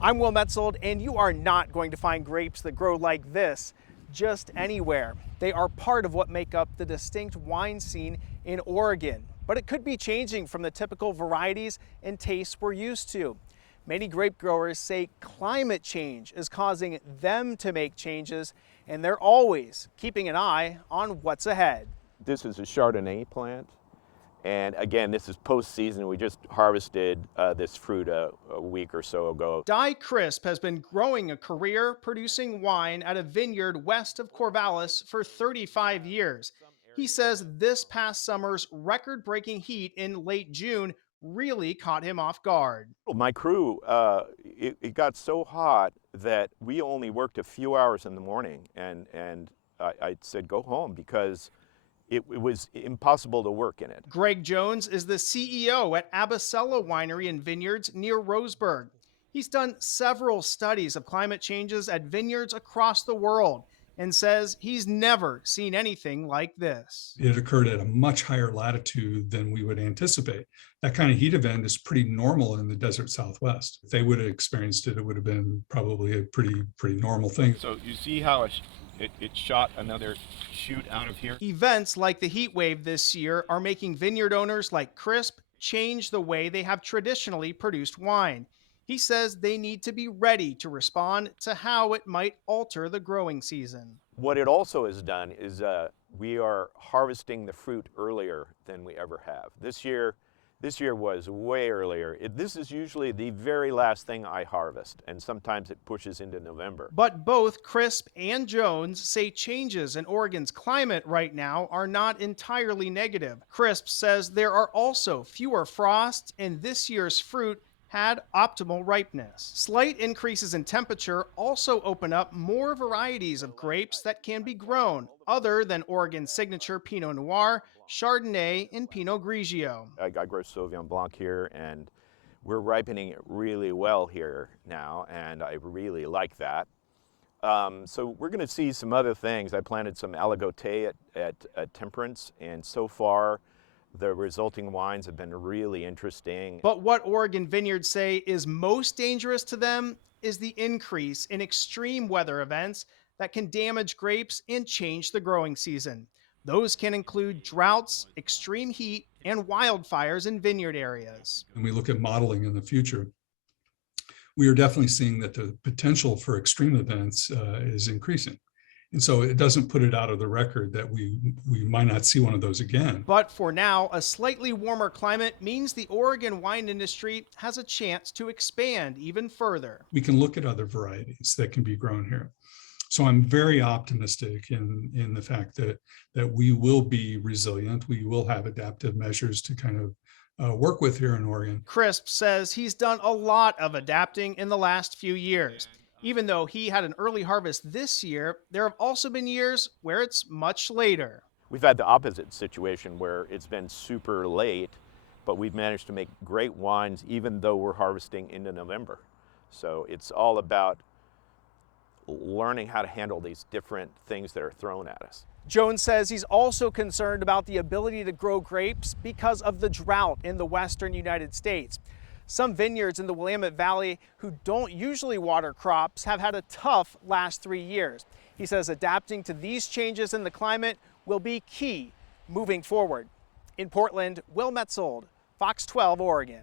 I'm Will Metzold, and you are not going to find grapes that grow like this just anywhere. They are part of what make up the distinct wine scene in Oregon, but it could be changing from the typical varieties and tastes we're used to. Many grape growers say climate change is causing them to make changes, and they're always keeping an eye on what's ahead. This is a Chardonnay plant, and again, this is post-season. We just harvested this fruit a week or so ago. Di Crisp has been growing a career producing wine at a vineyard west of Corvallis for 35 years. He says this past summer's record-breaking heat in late June really caught him off guard. My crew, it got so hot that we only worked a few hours in the morning, and I said, go home, because it was impossible to work in it. Greg Jones is the CEO at ABACELA Winery and Vineyards near Roseburg. He's done several studies of climate changes at vineyards across the world and says he's never seen anything like this. It occurred at a much higher latitude than we would anticipate. That kind of heat event is pretty normal in the desert Southwest. If they would have experienced it, it would have been probably a pretty normal thing. So you see how it shot another shoot out of here? Events like the heat wave this year are making vineyard owners like Crisp change the way they have traditionally produced wine. He says they need to be ready to respond to how it might alter the growing season. What it also has done is we are harvesting the fruit earlier than we ever have. This year was way earlier. This is usually the very last thing I harvest, and sometimes it pushes into November. But both Crisp and Jones say changes in Oregon's climate right now are not entirely negative. Crisp says there are also fewer frosts, and this year's fruit had optimal ripeness. Slight increases in temperature also open up more varieties of grapes that can be grown, other than Oregon's signature Pinot Noir, Chardonnay, and Pinot Grigio. I grow Sauvignon Blanc here, and we're ripening it really well here now, and I really like that. So we're going to see some other things. I planted some aligoté at Temperance, and so far the resulting wines have been really interesting. But what Oregon vineyards say is most dangerous to them is the increase in extreme weather events that can damage grapes and change the growing season. Those can include droughts, extreme heat, and wildfires in vineyard areas. When we look at modeling in the future, we are definitely seeing that the potential for extreme events is increasing. And so it doesn't put it out of the record that we might not see one of those again. But for now, a slightly warmer climate means the Oregon wine industry has a chance to expand even further. We can look at other varieties that can be grown here. So I'm very optimistic in the fact that we will be resilient. We will have adaptive measures to kind of work with here in Oregon. Crisp says he's done a lot of adapting in the last few years. Even though he had an early harvest this year, there have also been years where it's much later. We've had the opposite situation where it's been super late, but we've managed to make great wines even though we're harvesting into November. So it's all about learning how to handle these different things that are thrown at us. Jones says he's also concerned about the ability to grow grapes because of the drought in the western United States. Some vineyards in the Willamette Valley who don't usually water crops have had a tough last 3 years. He says adapting to these changes in the climate will be key moving forward. In Portland, Will Metzold, Fox 12, Oregon.